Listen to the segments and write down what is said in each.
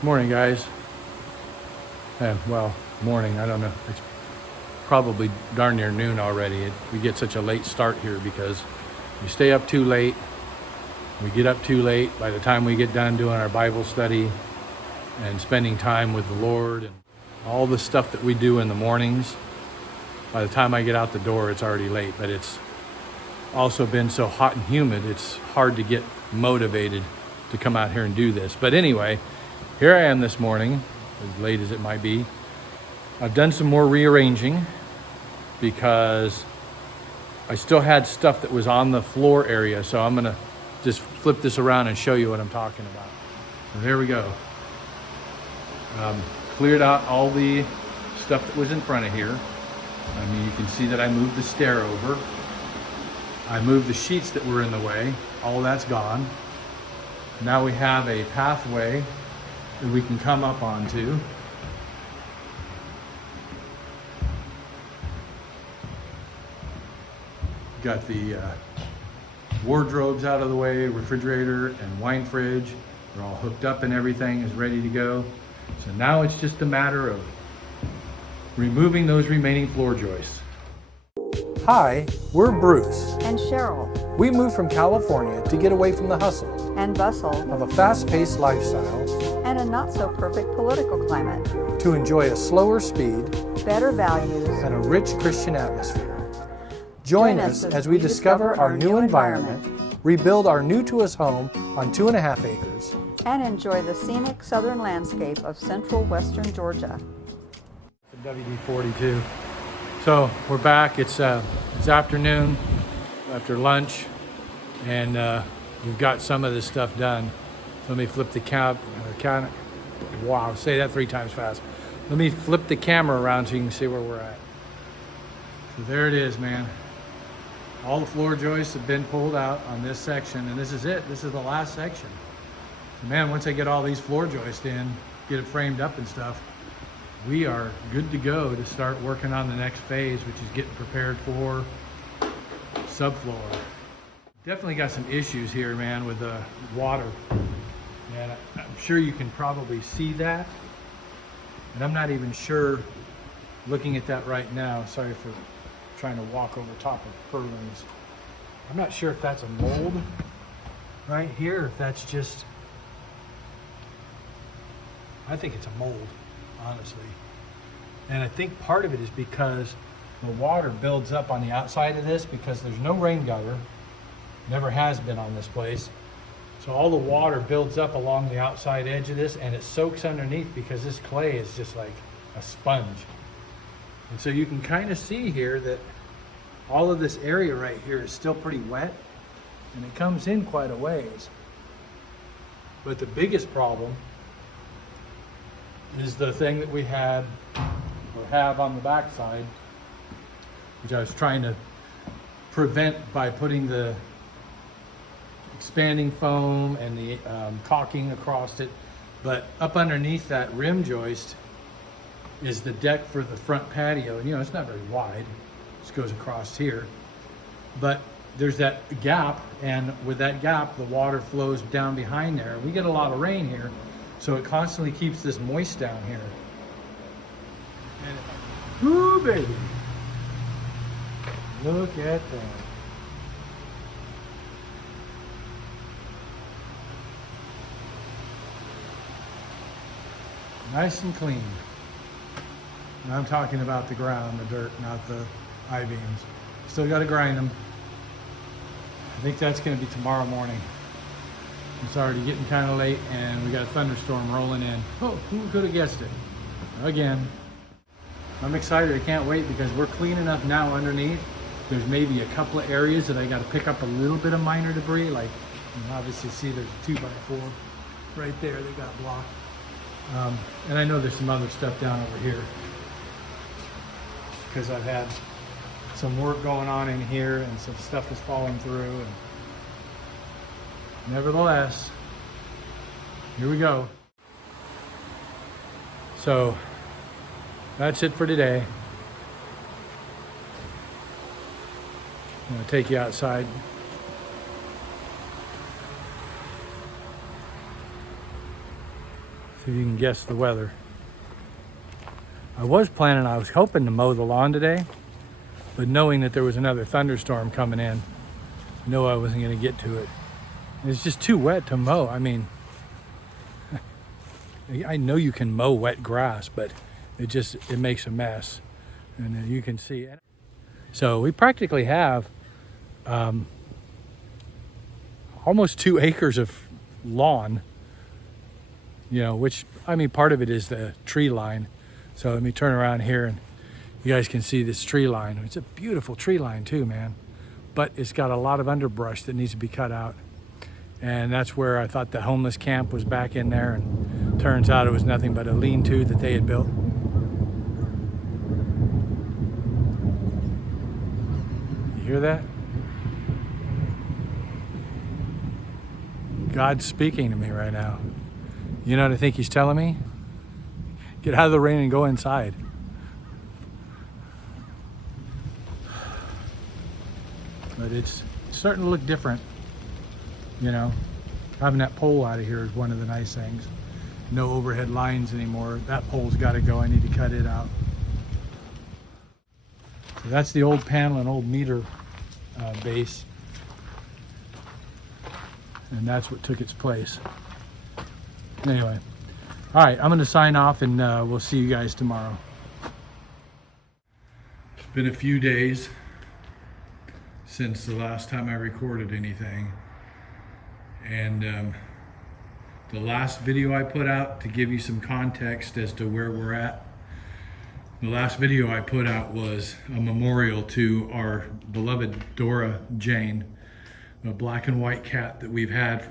Morning, guys. Well, morning, I don't know. It's probably darn near noon already. We get such a late start here because we stay up too late. We get up too late. By the time we get done doing our Bible study and spending time with the Lord and all the stuff that we do in the mornings, by the time I get out the door, it's already late. But it's also been so hot and humid, it's hard to get motivated to come out here and do this. But anyway, here I am this morning, as late as it might be. I've done some more rearranging because I still had stuff that was on the floor area. So I'm gonna just flip this around and show you what I'm talking about. So there we go. Cleared out all the stuff that was in front of here. I mean, you can see that I moved the stair over. I moved the sheets that were in the way. All that's gone. Now we have a pathway that we can come up onto. Got the wardrobes out of the way, refrigerator and wine fridge. They're all hooked up and everything is ready to go. So now it's just a matter of removing those remaining floor joists. Hi, we're Bruce and Cheryl We moved from California to get away from the hustle and bustle of a fast-paced lifestyle and a not-so-perfect political climate, to enjoy a slower speed better values, and a rich Christian atmosphere. Join us as we discover our new environment, rebuild our new-to-us home on 2.5 acres, and enjoy the scenic southern landscape of central western Georgia. WD-42. So we're back. It's afternoon after lunch, and we've got some of this stuff done. So let me flip the wow, say that 3 times fast. Let me flip the camera around so you can see where we're at. So there it is, man. All the floor joists have been pulled out on this section, and this is it. This is the last section. So man, once I get all these floor joists in, get it framed up and stuff, we are good to go to start working on the next phase, which is getting prepared for subfloor. Definitely got some issues here, man, with the water. And I'm sure you can probably see that. And I'm not even sure, looking at that right now, sorry for trying to walk over top of purlins. I'm not sure if that's a mold right here, or if that's just, I think it's a mold, honestly. And I think part of it is because the water builds up on the outside of this because there's no rain gutter, never has been on this place. So all the water builds up along the outside edge of this, and it soaks underneath because this clay is just like a sponge. And so you can kind of see here that all of this area right here is still pretty wet, and it comes in quite a ways. But the biggest problem is the thing that we had or have on the backside, which I was trying to prevent by putting the expanding foam and the caulking across it. But up underneath that rim joist is the deck for the front patio. And you know, it's not very wide. It just goes across here. But there's that gap, and with that gap, the water flows down behind there. We get a lot of rain here, so it constantly keeps this moist down here. And ooh, baby. Look at that. Nice and clean. And I'm talking about the ground, the dirt, not the I-beams. Still got to grind them. I think that's going to be tomorrow morning. It's already getting kind of late, and we got a thunderstorm rolling in. Oh, who could have guessed it? Again. I'm excited. I can't wait because we're clean enough now underneath. There's maybe a couple of areas that I got to pick up a little bit of minor debris. Like, you can obviously see there's a 2x4 right there that got blocked. And I know there's some other stuff down over here because I've had some work going on in here and some stuff is falling through. And nevertheless, here we go. So that's it for today. I'm going to take you outside. See if you can guess the weather. I was hoping to mow the lawn today, but knowing that there was another thunderstorm coming in, I know I wasn't going to get to it. It's just too wet to mow. I mean, I know you can mow wet grass, but it makes a mess, and you can see it. So we practically have almost 2 acres of lawn, you know, which, I mean, part of it is the tree line. So let me turn around here and you guys can see this tree line. It's a beautiful tree line too, man, but it's got a lot of underbrush that needs to be cut out. And that's where I thought the homeless camp was back in there, and turns out it was nothing but a lean-to that they had built. You hear that? God's speaking to me right now. You know what I think he's telling me? Get out of the rain and go inside. But it's starting to look different. You know, having that pole out of here is one of the nice things. No overhead lines anymore. That pole's got to go. I need to cut it out. So that's the old panel and old meter base. And that's what took its place. Anyway, all right, I'm going to sign off, and we'll see you guys tomorrow. It's been a few days since the last time I recorded anything. And the last video I put out, to give you some context as to where we're at, the last video I put out was a memorial to our beloved Dora Jane, a black and white cat that we had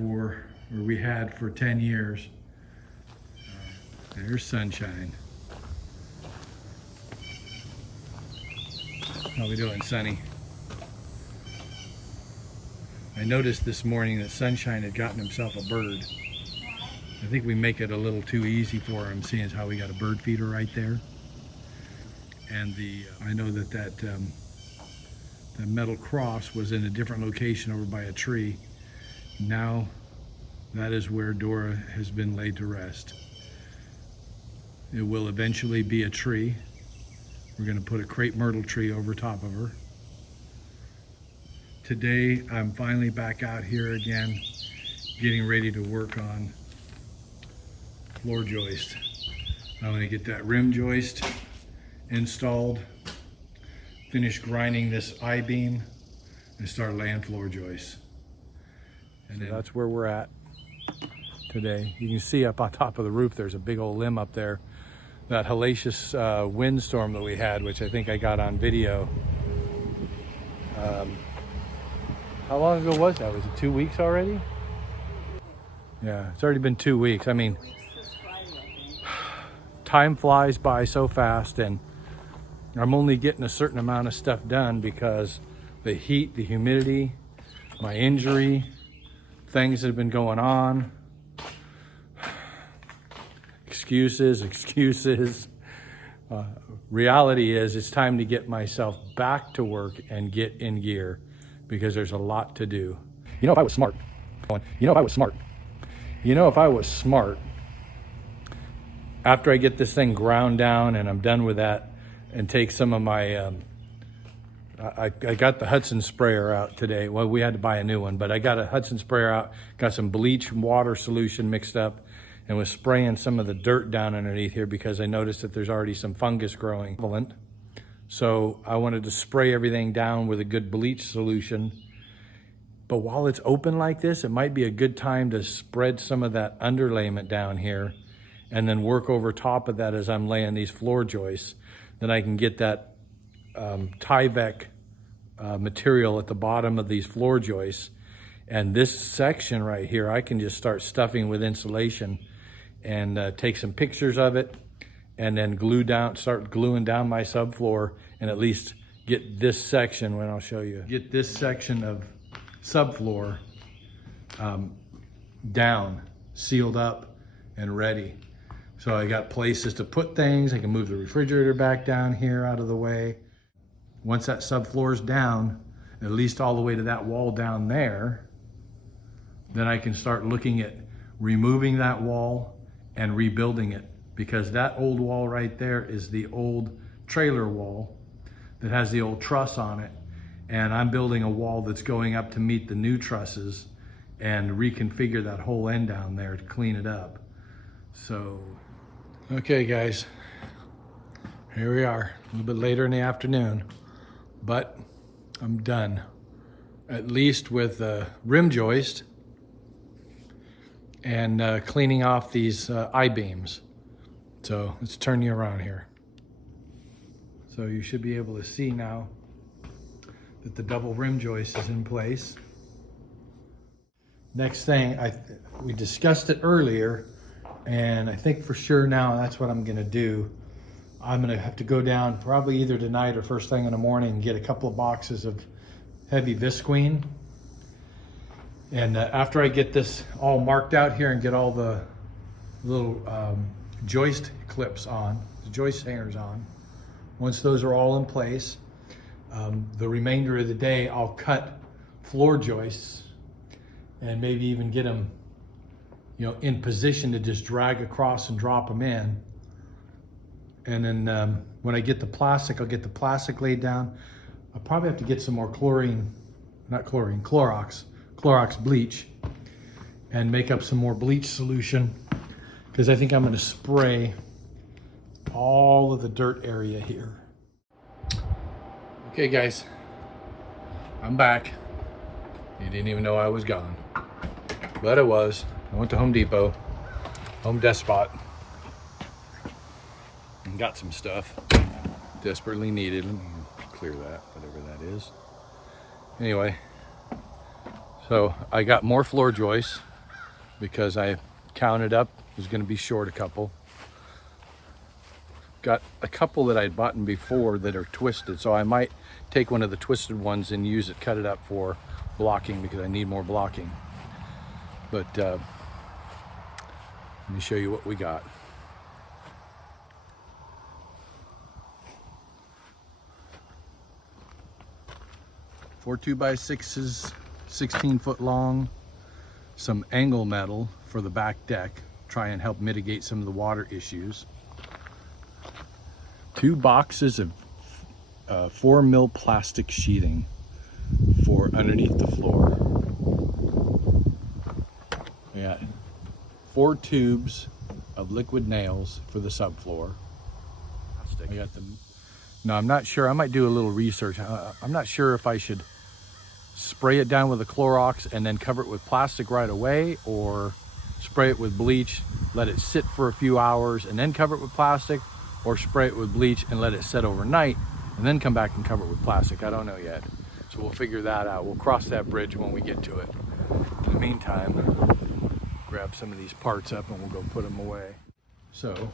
for 10 years. There's Sunshine. How we doing, Sunny? I noticed this morning that Sunshine had gotten himself a bird. I think we make it a little too easy for him, seeing as how we got a bird feeder right there. And I know that the metal cross was in a different location over by a tree. Now that is where Dora has been laid to rest. It will eventually be a tree. We're going to put a crepe myrtle tree over top of her. Today I'm finally back out here again, getting ready to work on floor joist. I'm going to get that rim joist installed, finish grinding this I-beam, and start laying floor joists. And then that's where we're at today. You can see up on top of the roof there's a big old limb up there. That hellacious windstorm that we had, which I think I got on video. How long ago was that? Was it 2 weeks already? Yeah, it's already been 2 weeks. I mean, time flies by so fast, and I'm only getting a certain amount of stuff done because the heat, the humidity, my injury, things that have been going on. Excuses. Reality is it's time to get myself back to work and get in gear, because there's a lot to do. You know, if I was smart, after I get this thing ground down and I'm done with that, and take some of my, I got the Hudson sprayer out today. Well, we had to buy a new one, but I got a Hudson sprayer out, got some bleach water solution mixed up, and was spraying some of the dirt down underneath here because I noticed that there's already some fungus growing. So I wanted to spray everything down with a good bleach solution. But while it's open like this, it might be a good time to spread some of that underlayment down here and then work over top of that as I'm laying these floor joists. Then I can get that Tyvek material at the bottom of these floor joists. And this section right here, I can just start stuffing with insulation and take some pictures of it, and then start gluing down my subfloor, and at least get this section, when I'll show you, get this section of subfloor down, sealed up and ready. So I got places to put things. I can move the refrigerator back down here out of the way. Once that subfloor is down, at least all the way to that wall down there, then I can start looking at removing that wall and rebuilding it, because that old wall right there is the old trailer wall that has the old truss on it. And I'm building a wall that's going up to meet the new trusses and reconfigure that whole end down there to clean it up. So, okay guys, here we are, a little bit later in the afternoon, but I'm done, at least with the rim joist and cleaning off these I-beams. So let's turn you around here. So you should be able to see now that the double rim joist is in place. Next thing, we discussed it earlier, and I think for sure now that's what I'm gonna do. I'm gonna have to go down probably either tonight or first thing in the morning and get a couple of boxes of heavy visqueen. And after I get this all marked out here and get all the little joist clips on, the joist hangers on, once those are all in place, the remainder of the day I'll cut floor joists and maybe even get them, in position to just drag across and drop them in. And then when I get the plastic, I'll get the plastic laid down. I'll probably have to get some more Clorox bleach, and make up some more bleach solution, because I think I'm gonna spray all of the dirt area here. Okay guys, I'm back. You didn't even know I was gone, but I was. I went to Home Depot, Home Depot, and got some stuff desperately needed. Let me clear that, whatever that is. Anyway, so I got more floor joists because I counted up, was gonna be short a couple. Got a couple that I'd bought before that are twisted, so I might take one of the twisted ones and use it, cut it up for blocking, because I need more blocking. But let me show you what we got. Four 2x6s, 16 foot long, some angle metal for the back deck, try and help mitigate some of the water issues. 2 boxes of 4 mil plastic sheeting for underneath the floor. We got 4 tubes of liquid nails for the subfloor. I got them. No, I'm not sure. I might do a little research. I'm not sure if I should spray it down with a Clorox and then cover it with plastic right away, or spray it with bleach, let it sit for a few hours and then cover it with plastic, or spray it with bleach and let it set overnight and then come back and cover it with plastic. I don't know yet. So we'll figure that out. We'll cross that bridge when we get to it. In the meantime, grab some of these parts up and we'll go put them away. So,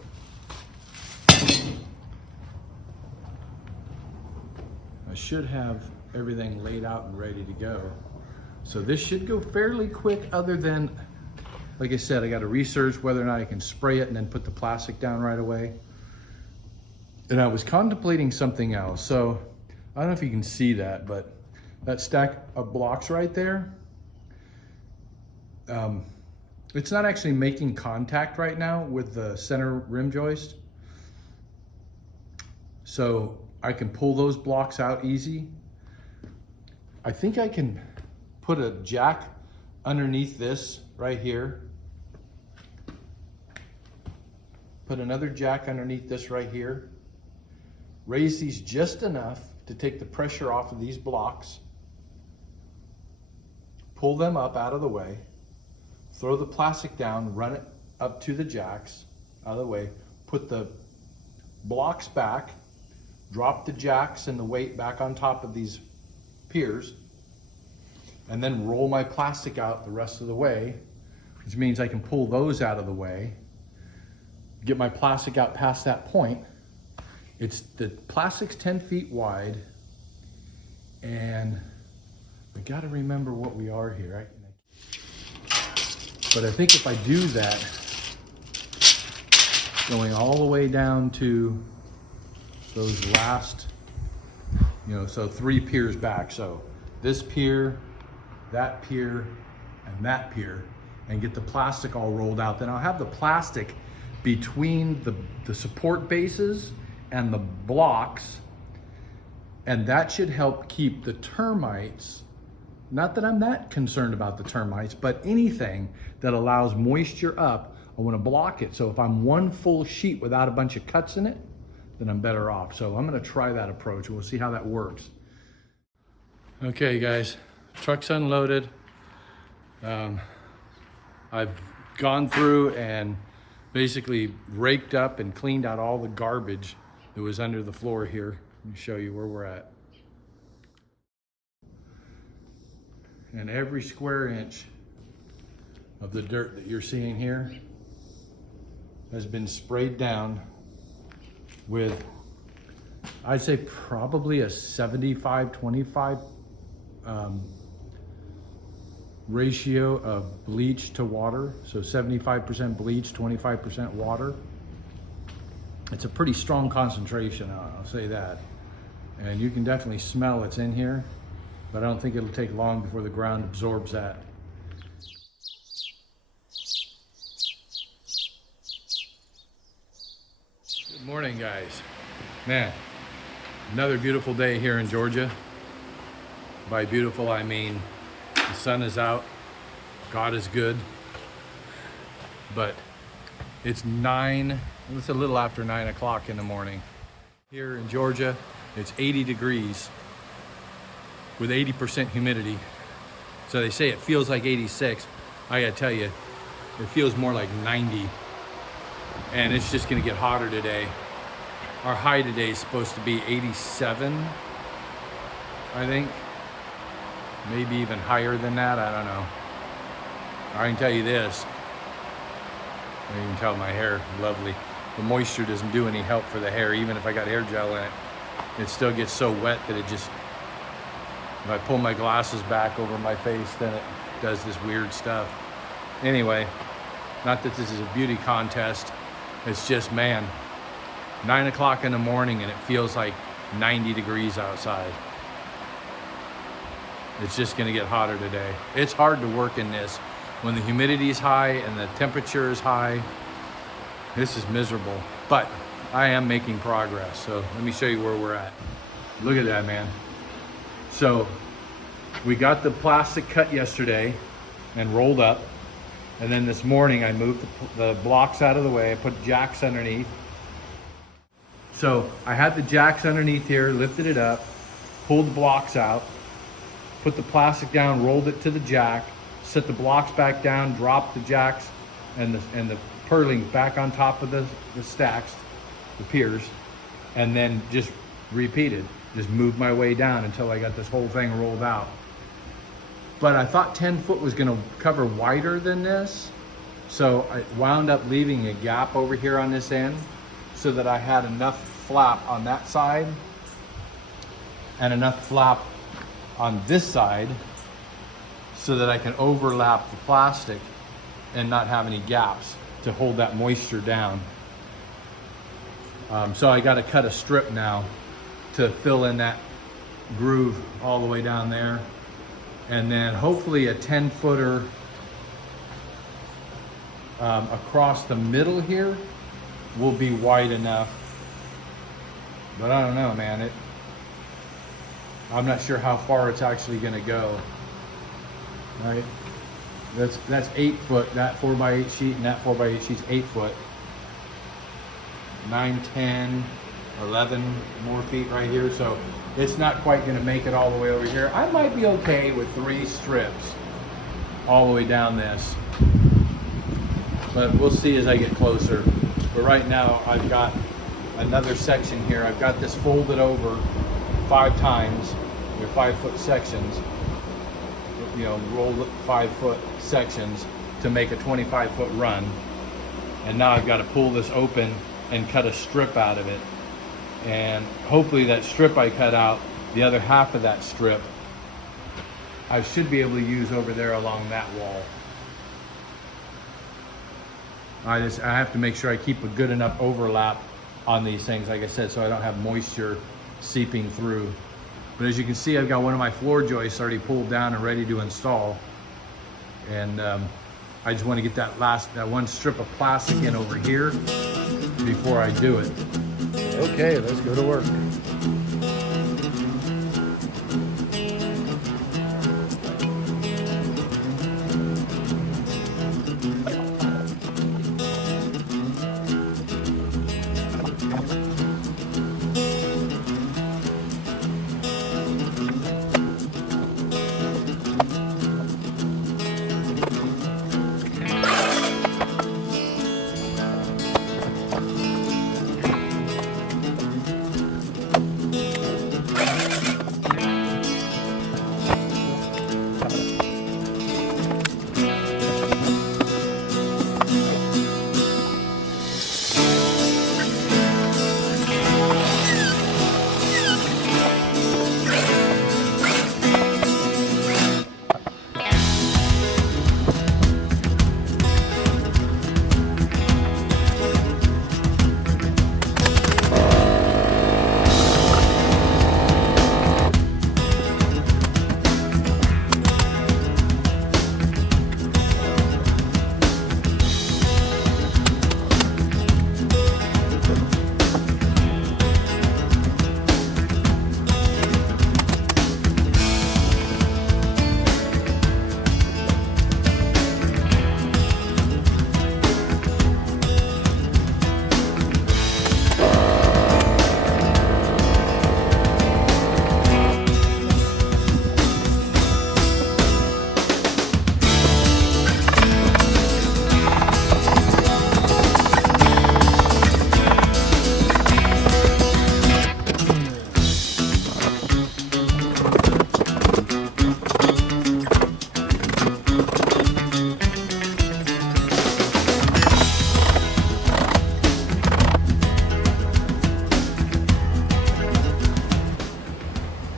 I should have everything laid out and ready to go. So this should go fairly quick, other than, like I said, I got to research whether or not I can spray it and then put the plastic down right away. And I was contemplating something else. So I don't know if you can see that, but that stack of blocks right there, it's not actually making contact right now with the center rim joist. So I can pull those blocks out easy. I think I can put a jack underneath this right here. Put another jack underneath this right here. Raise these just enough to take the pressure off of these blocks. Pull them up out of the way. Throw the plastic down, run it up to the jacks out of the way. Put the blocks back. Drop the jacks and the weight back on top of these piers, and then roll my plastic out the rest of the way, which means I can pull those out of the way, get my plastic out past that point. The plastic's 10 feet wide, and we got to remember what we are here, right? But I think if I do that, going all the way down to those last, so 3 piers back. So this pier, that pier, and that pier, and get the plastic all rolled out. Then I'll have the plastic between the support bases and the blocks, and that should help keep the termites, not that I'm that concerned about the termites, but anything that allows moisture up, I want to block it. So if I'm one full sheet without a bunch of cuts in it, then I'm better off. So I'm going to try that approach. We'll see how that works. Okay guys, truck's unloaded. I've gone through and basically raked up and cleaned out all the garbage that was under the floor here. Let me show you where we're at. And every square inch of the dirt that you're seeing here has been sprayed down with, I'd say probably a 75-25 ratio of bleach to water. So 75% bleach, 25% water. It's a pretty strong concentration, I'll say that. And you can definitely smell it's in here, but I don't think it'll take long before the ground absorbs that. Good morning, guys. Man, another beautiful day here in Georgia. By beautiful, I mean the sun is out, God is good, but it's a little after 9 o'clock in the morning. Here in Georgia, it's 80 degrees with 80% humidity. So they say it feels like 86. I gotta tell you, it feels more like 90. And it's just gonna get hotter today. Our high today is supposed to be 87, I think. Maybe even higher than that, I don't know. I can tell you this, I can tell my hair, lovely. The moisture doesn't do any help for the hair, even if I got hair gel in it. It still gets so wet that it just, if I pull my glasses back over my face, then it does this weird stuff. Anyway, not that this is a beauty contest, it's just, man, 9 o'clock in the morning and it feels like 90 degrees outside. It's just gonna get hotter today. It's hard to work in this. When the humidity is high and the temperature is high, this is miserable. But I am making progress. So let me show you where we're at. Look at that, man. So we got the plastic cut yesterday and rolled up. And then this morning I moved the blocks out of the way. I put jacks underneath. So I had the jacks underneath here, lifted it up, pulled the blocks out, put the plastic down, rolled it to the jack, set the blocks back down, dropped the jacks and the purlins back on top of the stacks, the piers, and then just repeated. Just moved my way down until I got this whole thing rolled out. But I thought 10 foot was gonna cover wider than this, so I wound up leaving a gap over here on this end so that I had enough flap on that side and enough flap on this side so that I can overlap the plastic and not have any gaps to hold that moisture down. So I got to cut a strip now to fill in that groove all the way down there, and then hopefully a 10-footer across the middle here will be wide enough. But I don't know, man. I'm not sure how far it's actually going to go. Right? That's 8 foot. That 4x8 sheet and that 4x8 sheet's 8 foot. 9, 10, 11 more feet right here. So it's not quite going to make it all the way over here. I might be okay with 3 strips all the way down this, but we'll see as I get closer. But right now I've got another section here. I've got this folded over 5 times. They're 5-foot sections, you know, rolled 5-foot sections to make a 25-foot run. And now I've got to pull this open and cut a strip out of it. And hopefully that strip I cut out, the other half of that strip, I should be able to use over there along that wall. I have to make sure I keep a good enough overlap on these things, like I said, so I don't have moisture seeping through. But as you can see, I've got one of my floor joists already pulled down and ready to install. And I just want to get that one strip of plastic in over here before I do it. Okay, let's go to work.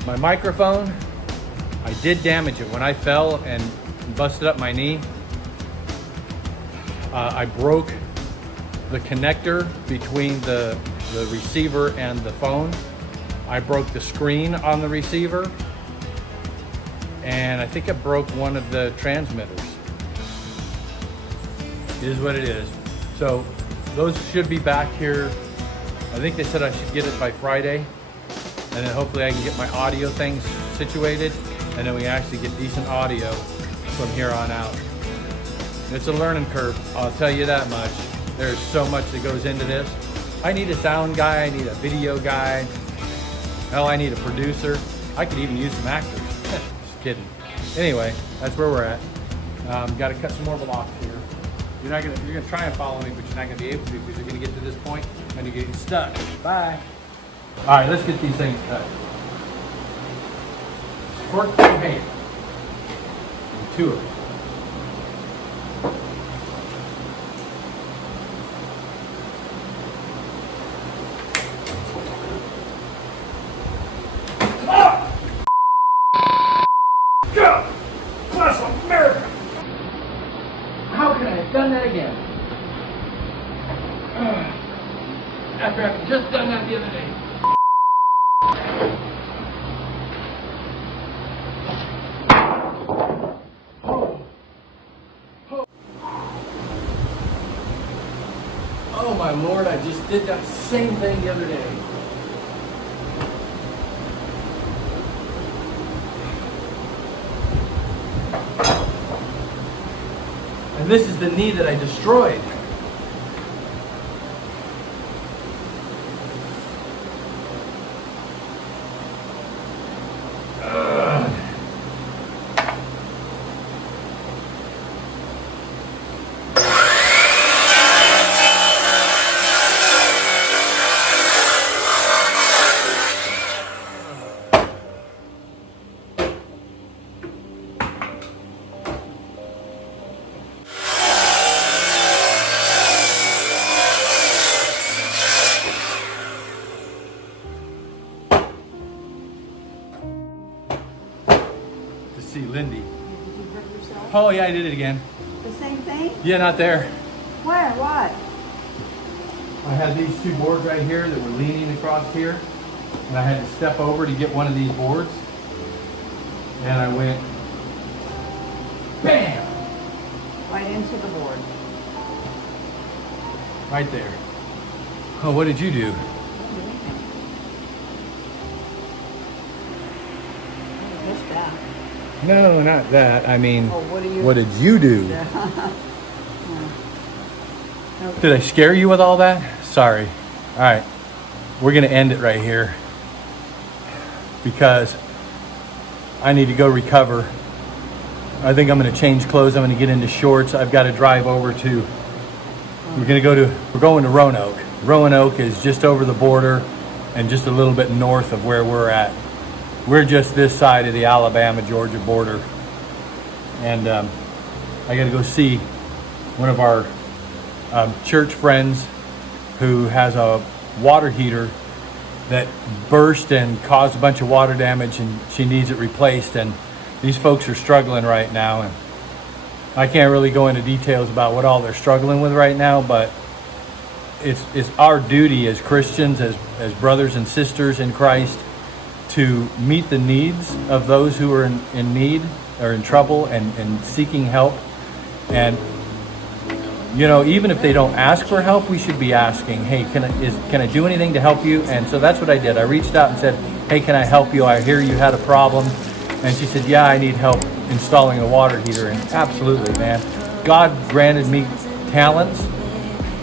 My microphone, I did damage it when I fell and busted up my knee. I broke the connector between the receiver and the phone. I broke the screen on the receiver, and I think I broke one of the transmitters. It is what it is. So those should be back here. I think they said I should get it by Friday, and then hopefully I can get my audio things situated, and then we actually get decent audio from here on out. It's a learning curve, I'll tell you that much. There's so much that goes into this. I need a sound guy, I need a video guy. Hell, I need a producer. I could even use some actors. Just kidding. Anyway, that's where we're at. Got to cut some more blocks here. You're gonna try and follow me, but you're not gonna be able to because you're gonna get to this point and you're getting stuck. Bye. All right, let's get these things cut. Cork paint. Two of them. Done that again. After I've just done that the other day. Oh my Lord, I just did that same thing the other day. And this is the knee that I destroyed. See Lindy. Did you hurt yourself? Oh yeah, I did it again. The same thing? Yeah, not there. Where? What? I had these two boards right here that were leaning across here, and I had to step over to get one of these boards, and I went BAM! Right into the board. Right there. Oh, what did you do? Don't do anything. Oh, missed that. No, not that. I mean, Oh, what did you do? No. Did I scare you with all that? Sorry. All right. We're going to end it right here because I need to go recover. I think I'm going to change clothes. I'm going to get into shorts. I've got to drive over to, we're going to Roanoke. Roanoke is just over the border and just a little bit north of where we're at. We're just this side of the Alabama-Georgia border. And I got to go see one of our church friends who has a water heater that burst and caused a bunch of water damage, and she needs it replaced. And these folks are struggling right now, and I can't really go into details about what all they're struggling with right now, but it's our duty as Christians, as brothers and sisters in Christ, to meet the needs of those who are in need or in trouble and seeking help. And you know, even if they don't ask for help, we should be asking, hey, can I do anything to help you? And so that's what I did. I reached out and said, hey, can I help you? I hear you had a problem. And she said, yeah, I need help installing a water heater. And absolutely, man. God granted me talents,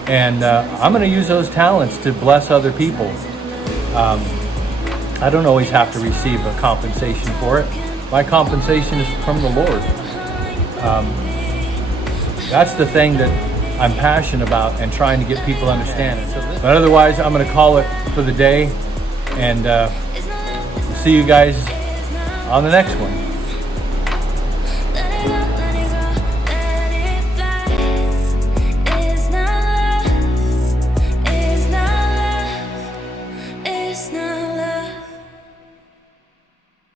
and I'm going to use those talents to bless other people. I don't always have to receive a compensation for it. My compensation is from the Lord. That's the thing that I'm passionate about and trying to get people to understand it. But otherwise, I'm going to call it for the day, and see you guys on the next one.